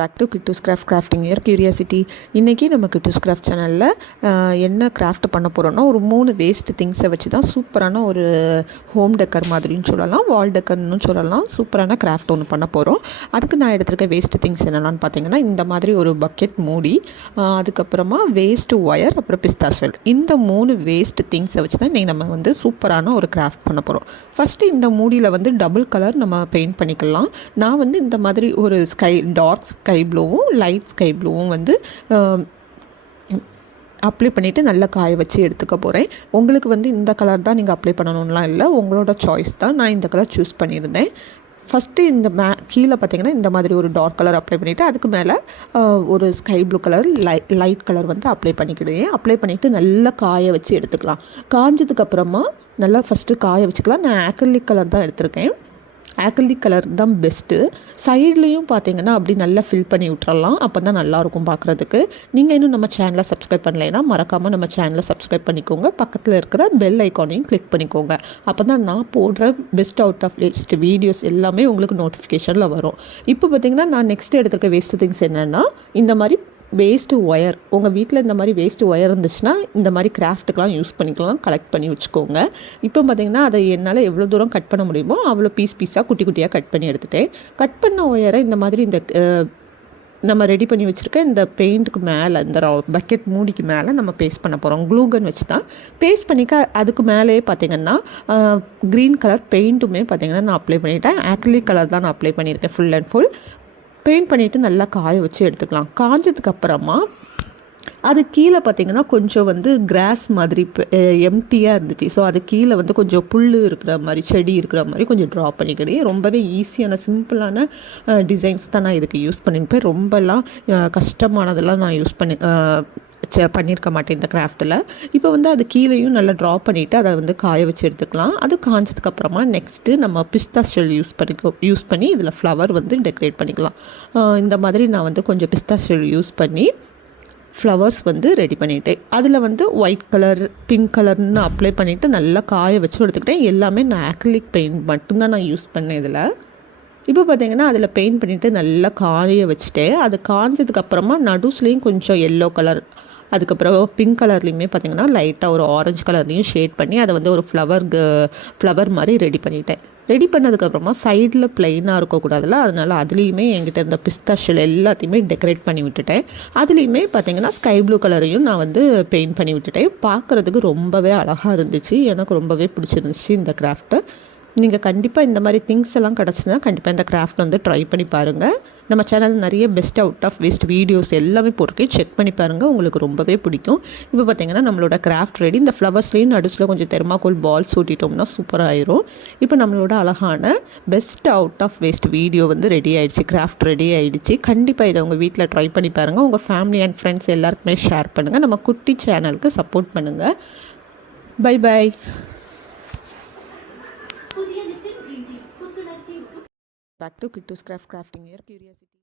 Back to Kittu's crafting year curiosity. இன்றைக்கி நம்ம Kittus craft சேனலில் என்ன கிராஃப்ட் பண்ண போகிறோன்னா, ஒரு 3 வேஸ்ட் திங்ஸை வச்சு தான் சூப்பரான ஒரு ஹோம் டெக்கர் மாதிரின்னு சொல்லலாம், வால் டெக்கர்னு சொல்லலாம், சூப்பரான கிராஃப்ட் ஒன்று பண்ண போகிறோம். அதுக்கு நான் எடுத்துருக்க வேஸ்ட் திங்ஸ் என்னென்னு பார்த்தீங்கன்னா, இந்த மாதிரி ஒரு பக்கெட் மூடி, அதுக்கப்புறமா வேஸ்ட்டு ஒயர், அப்புறம் பிஸ்தா ஷெல். இந்த 3 வேஸ்ட் திங்ஸை வச்சு தான் இன்றைக்கி நம்ம வந்து சூப்பரான ஒரு கிராஃப்ட் பண்ண போகிறோம். ஃபஸ்ட்டு இந்த மூடியில் வந்து டபுள் கலர் நம்ம பெயிண்ட் பண்ணிக்கலாம். நான் வந்து இந்த மாதிரி ஒரு டார்க் ஸ்கை ப்ளூவும் லைட் ஸ்கை ப்ளூவும் வந்து அப்ளை பண்ணிவிட்டு நல்லா காய வச்சு எடுத்துக்க போகிறேன். உங்களுக்கு வந்து இந்த கலர் தான் நீங்கள் அப்ளை பண்ணணும்லாம் இல்லை, உங்களோட சாய்ஸ் தான். நான் இந்த கலர் சூஸ் பண்ணியிருந்தேன். ஃபஸ்ட்டு இந்த கீழே பார்த்திங்கன்னா இந்த மாதிரி ஒரு டார்க் கலர் அப்ளை பண்ணிவிட்டு அதுக்கு மேலே ஒரு sky blue colour light colour வந்து அப்ளை பண்ணிக்கிடுவேன். அப்ளை பண்ணிவிட்டு நல்லா காய வச்சு எடுத்துக்கலாம். காஞ்சதுக்கப்புறமா நல்லா ஃபஸ்ட்டு காய வச்சுக்கலாம். நான் ஆக்ரிலிக் கலர் தான் எடுத்திருக்கேன். ஆக்ரிலிக் கலர் தான் பெஸ்ட்டு. சைட்லேயும் பார்த்தீங்கன்னா அப்படி நல்லா ஃபில் பண்ணி விட்டுறலாம், அப்போ தான் நல்லாயிருக்கும் பார்க்குறதுக்கு. நீங்கள் இன்னும் நம்ம சேனலை சப்ஸ்கிரைப் பண்ணலைன்னா மறக்காமல் நம்ம சேனலை சப்ஸ்கிரைப் பண்ணிக்கோங்க. பக்கத்தில் இருக்கிற பெல் ஐக்கானையும் கிளிக் பண்ணிக்கோங்க. அப்போ தான் நான் போடுற best out of waste videos எல்லாமே உங்களுக்கு நோட்டிஃபிகேஷனில் வரும். இப்போ பார்த்திங்கன்னா நான் நெக்ஸ்ட் எடுத்துருக்க வேஸ்ட் திங்ஸ் என்னென்னா, இந்த மாதிரி வேஸ்ட்டு ஒயர். உங்கள் வீட்டில் இந்த மாதிரி வேஸ்ட்டு ஒயர் இருந்துச்சுன்னா இந்த மாதிரி கிராஃப்ட்டுக்கெலாம் யூஸ் பண்ணிக்கலாம், கலெக்ட் பண்ணி வச்சுக்கோங்க. இப்போ பார்த்திங்கன்னா அதை என்னால் எவ்வளோ தூரம் கட் பண்ண முடியுமோ அவ்வளோ பீஸாக குட்டி குட்டியாக கட் பண்ணி எடுத்துகிட்டேன். கட் பண்ண ஒயரை இந்த மாதிரி இந்த நம்ம ரெடி பண்ணி வச்சுருக்க இந்த பெயிண்ட்டுக்கு மேலே, இந்த பக்கெட் மூடிக்கு மேலே நம்ம பேஸ்ட் பண்ண போகிறோம். க்ளூகன் வச்சு தான் பேஸ்ட் பண்ணிக்க. அதுக்கு மேலேயே பார்த்திங்கன்னா க்ரீன் கலர் பெயிண்ட்டுமே பார்த்திங்கன்னா நான் அப்ளை பண்ணிவிட்டேன். ஆக்ரிலிக் கலர் தான் நான் அப்ளை பண்ணியிருக்கேன். ஃபுல் அண்ட் ஃபுல் பெயிண்ட் பண்ணிவிட்டு நல்லா காய வச்சு எடுத்துக்கலாம். காஞ்சதுக்கப்புறமா அது கீழே பார்த்திங்கன்னா கொஞ்சம் வந்து கிராஸ் மாதிரி எம்டியாக இருந்துச்சு. ஸோ அது கீழே வந்து கொஞ்சம் புல் இருக்கிற மாதிரி, செடி இருக்கிற மாதிரி கொஞ்சம் ட்ரா பண்ணிக்கிறேன். ரொம்பவே ஈஸியான சிம்பிளான டிசைன்ஸ் தான் நான் இதுக்கு யூஸ் பண்ணியிருப்பேன். ரொம்பலாம் கஷ்டமானதெல்லாம் நான் யூஸ் பண்ணியிருக்க மாட்டேன் இந்த கிராஃப்ட்டில். இப்போ வந்து அது கீழேயும் நல்லா ட்ரா பண்ணிவிட்டு அதை வந்து காய வச்சு எடுத்துக்கலாம். அது காஞ்சதுக்கப்புறமா நெக்ஸ்ட்டு நம்ம பிஸ்தா ஷெல் யூஸ் பண்ணி இதில் ஃப்ளவர் வந்து டெக்கரேட் பண்ணிக்கலாம். இந்த மாதிரி நான் வந்து கொஞ்சம் பிஸ்தா ஷெல் யூஸ் பண்ணி ஃப்ளவர்ஸ் வந்து ரெடி பண்ணிவிட்டேன். அதில் வந்து ஒயிட் கலர், பிங்க் கலர்னு அப்ளை பண்ணிவிட்டு நல்லா காய வச்சு எடுத்துக்கிட்டேன். எல்லாமே நான் ஆக்ரிலிக் பெயிண்ட் மட்டும்தான் நான் யூஸ் பண்ணேன் இதில். இப்போ பார்த்திங்கன்னா அதில் பெயிண்ட் பண்ணிவிட்டு நல்லா காய வச்சுட்டேன். அது காஞ்சதுக்கப்புறமா நடுஸ்லேயும் கொஞ்சம் எல்லோ கலர், அதுக்கப்புறம் பிங்க் கலர்லேயுமே பார்த்திங்கன்னா லைட்டாக ஒரு ஆரஞ்சு கலர்லேயும் ஷேட் பண்ணி அதை வந்து ஒரு ஃப்ளவர் மாதிரி ரெடி பண்ணிட்டேன். ரெடி பண்ணதுக்கப்புறமா சைடில் ப்ளைனாக இருக்கக்கூடாதுல்ல, அதனால் அதுலேயுமே என்கிட்ட இருந்த பிஸ்தா ஷெல் எல்லாத்தையுமே டெக்கரேட் பண்ணி விட்டுட்டேன். அதுலேயுமே பார்த்திங்கன்னா ஸ்கை ப்ளூ கலரையும் நான் வந்து பெயிண்ட் பண்ணி விட்டுட்டேன். பார்க்குறதுக்கு ரொம்பவே அழகாக இருந்துச்சு. எனக்கு ரொம்பவே பிடிச்சிருந்துச்சு இந்த கிராஃப்ட்டு. நீங்கள் கண்டிப்பாக இந்த மாதிரி திங்ஸ் எல்லாம் கிடச்சிதுன்னா கண்டிப்பாக இந்த கிராஃப்ட் வந்து ட்ரை பண்ணி பாருங்கள். நம்ம சேனல் நிறைய best out of waste videos எல்லாமே போட்டிருக்கேன், செக் பண்ணி பாருங்கள், உங்களுக்கு ரொம்பவே பிடிக்கும். இப்போ பார்த்திங்கன்னா நம்மளோட கிராஃப்ட் ரெடி. இந்த ஃப்ளவர்ஸ்லேயும் நடுஸில் கொஞ்சம் தெர்மாக்கோல் பால்ஸ் ஊட்டிட்டோம்னா சூப்பராக ஆயிரும். இப்போ நம்மளோட அழகான best out of waste video வந்து ரெடி ஆகிடுச்சு, கிராஃப்ட் ரெடி ஆகிடுச்சு. கண்டிப்பாக இதை உங்கள் வீட்டில் ட்ரை பண்ணி பாருங்கள். உங்கள் ஃபேமிலி அண்ட் ஃப்ரெண்ட்ஸ் எல்லாருக்குமே ஷேர் பண்ணுங்கள். நம்ம குட்டி சேனலுக்கு சப்போர்ட் பண்ணுங்கள். Bye bye. Back to Kittu's Crafting Year Curiosity.